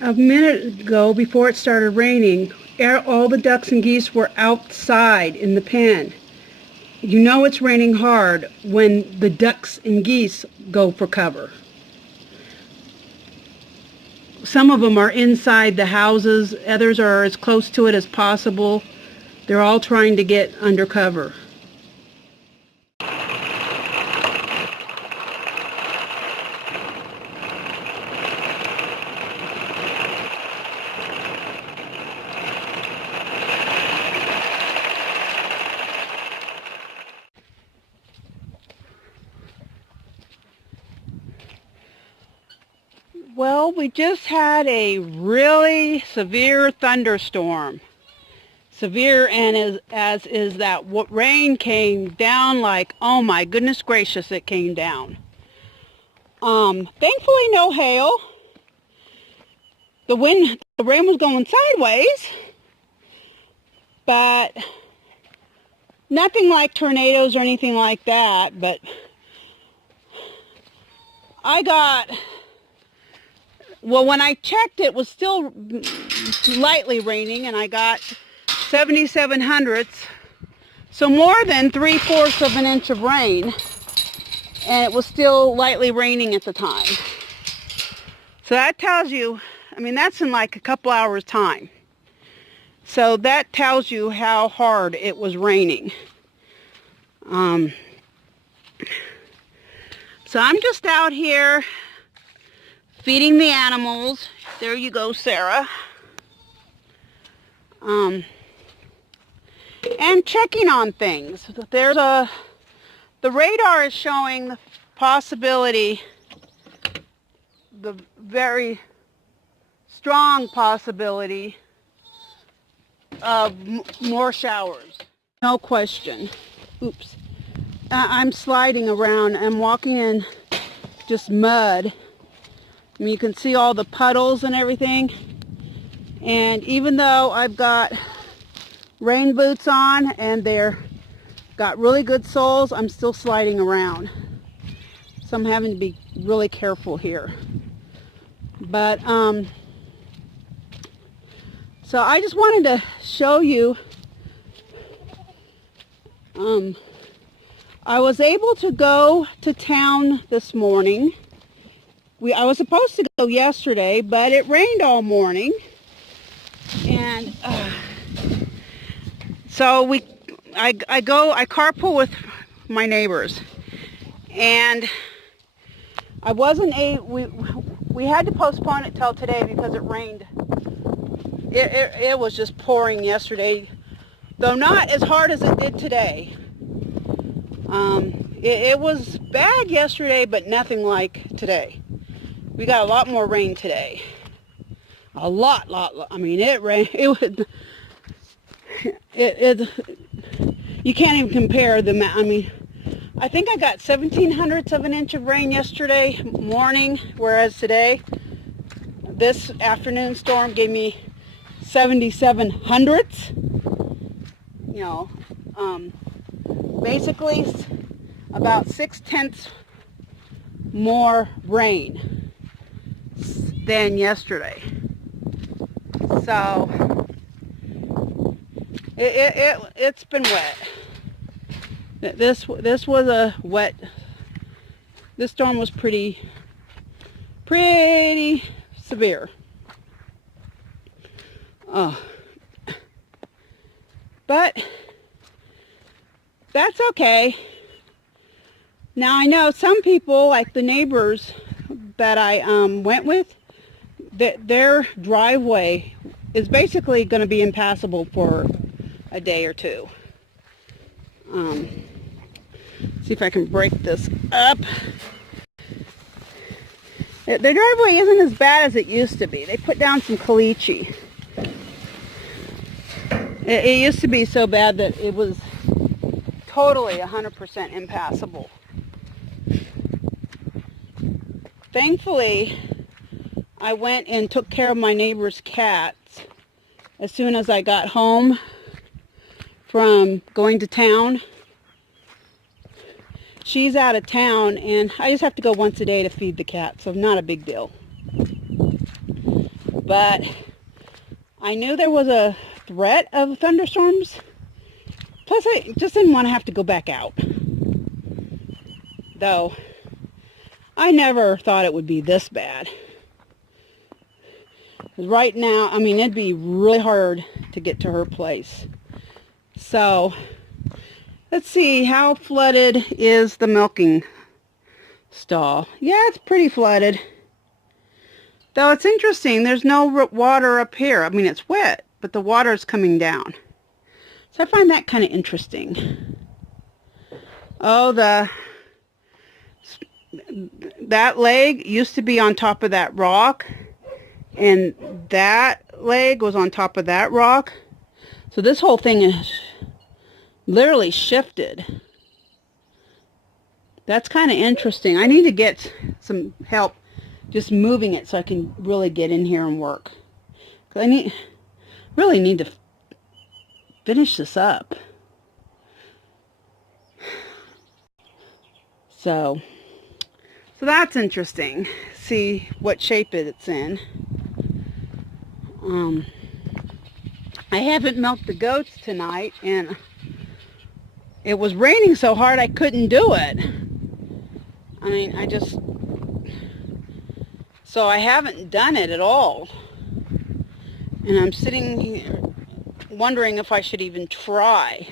A minute ago, before it started raining, all the ducks and geese were outside in the pen. You know it's raining hard when the ducks and geese go for cover. Some of them are inside the houses, others are as close to it as possible. They're all trying to get under cover. Well, we just had a really severe thunderstorm. Severe, and as is that rain came down like, oh my goodness gracious, it came down. Thankfully no hail. The rain was going sideways, but nothing like tornadoes or anything like that. But when I checked, it was still lightly raining, and I got 77 hundredths, so more than 3/4 of an inch of rain, and it was still lightly raining at the time. So that tells you, I mean, that's in like a couple hours time. So that tells you how hard it was raining. So I'm just out here feeding the animals. There you go, Sarah. And checking on things. The radar is showing the possibility, the very strong possibility of more showers. No question. Oops. I'm sliding around. I'm walking in just mud. I mean, you can see all the puddles and everything. And even though I've got rain boots on and they're got really good soles, I'm still sliding around. So I'm having to be really careful here. But, so I just wanted to show you, I was able to go to town this morning. I was supposed to go yesterday, but it rained all morning. And so I carpool with my neighbors, and I wasn't we had to postpone it till today because it rained. It was just pouring yesterday, though not as hard as it did today. It was bad yesterday, but nothing like today. We got a lot more rain today. A lot. I mean, it rained. You can't even compare the amount. I mean, I think I got 17 hundredths of an inch of rain yesterday morning, whereas today, this afternoon storm gave me 77 hundredths. You know, basically about 6/10 more rain than yesterday. So it's been wet. This was a wet. This storm was pretty severe. But that's okay. Now I know some people, like the neighbors that I went with, their driveway is basically going to be impassable for a day or two. See if I can break this up. Their driveway isn't as bad as it used to be. They put down some caliche. It used to be so bad that it was totally 100% impassable. Thankfully, I went and took care of my neighbor's cats as soon as I got home from going to town. She's out of town, and I just have to go once a day to feed the cat, so not a big deal. But I knew there was a threat of thunderstorms. Plus, I just didn't want to have to go back out. Though, I never thought it would be this bad. Right now, I mean, it'd be really hard to get to her place. So, let's see, how flooded is the milking stall? Yeah, it's pretty flooded. Though it's interesting, there's no water up here. I mean, it's wet, but the water is coming down. So I find that kind of interesting. Oh, that leg used to be on top of that rock, and that leg was on top of that rock. So this whole thing is literally shifted. That's kind of interesting. I need to get some help just moving it so I can really get in here and work. 'Cause I really need to finish this up. So that's interesting. See what shape it's in. I haven't milked the goats tonight, and it was raining so hard I couldn't do it. I mean, so I haven't done it at all. And I'm sitting here wondering if I should even try.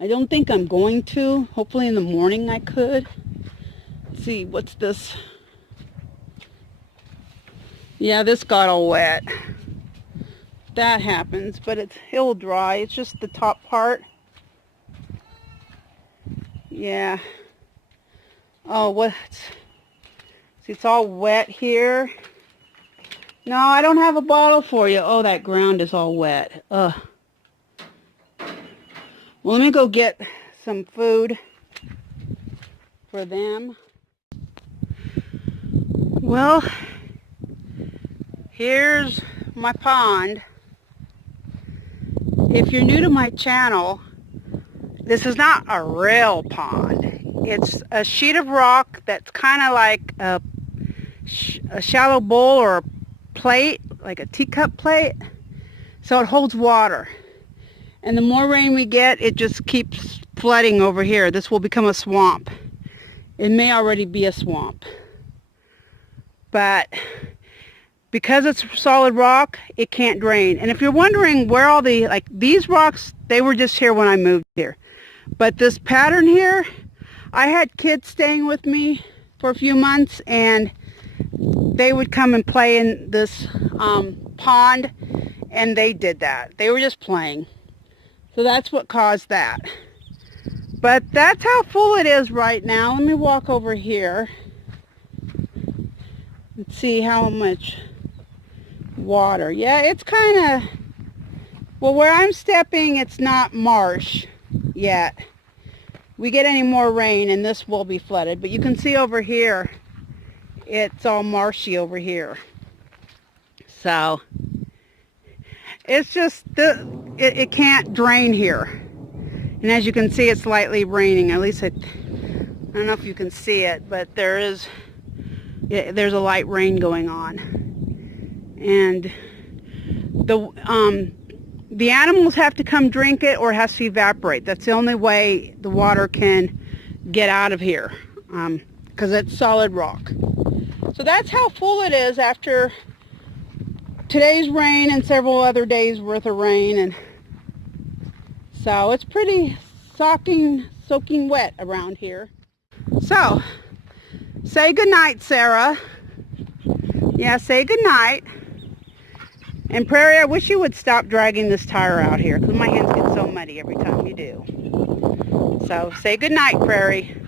I don't think I'm going to. Hopefully in the morning I could. Let's see, what's this? Yeah, this got all wet. That happens, but it'll dry. It's just the top part. Yeah. Oh, see, it's all wet here. No, I don't have a bottle for you. Oh, that ground is all wet. Ugh. Well, let me go get some food for them. Well, here's my pond. If you're new to my channel, this is not a real pond. It's a sheet of rock that's kind of like a shallow bowl or a plate, like a teacup plate. So it holds water. And the more rain we get, it just keeps flooding over here. This will become a swamp. It may already be a swamp. But because it's solid rock, it can't drain. And if you're wondering where all these rocks, they were just here when I moved here. But this pattern here, I had kids staying with me for a few months, and they would come and play in this pond, and they did that. They were just playing. So that's what caused that. But that's how full it is right now. Let me walk over here and see how much water. Yeah, it's kind of, well, where I'm stepping, it's not marsh yet. We get any more rain and this will be flooded. But you can see over here, it's all marshy over here. So it's just, it can't drain here. And as you can see, it's lightly raining. At least I don't know if you can see it, but there's a light rain going on. And the animals have to come drink it, or it has to evaporate. That's the only way the water can get out of here, because it's solid rock. So that's how full it is after today's rain and several other days worth of rain. And so it's pretty soaking wet around here. So say goodnight, Sarah. Yeah, say goodnight. And Prairie, I wish you would stop dragging this tire out here, because my hands get so muddy every time you do. So say goodnight, Prairie.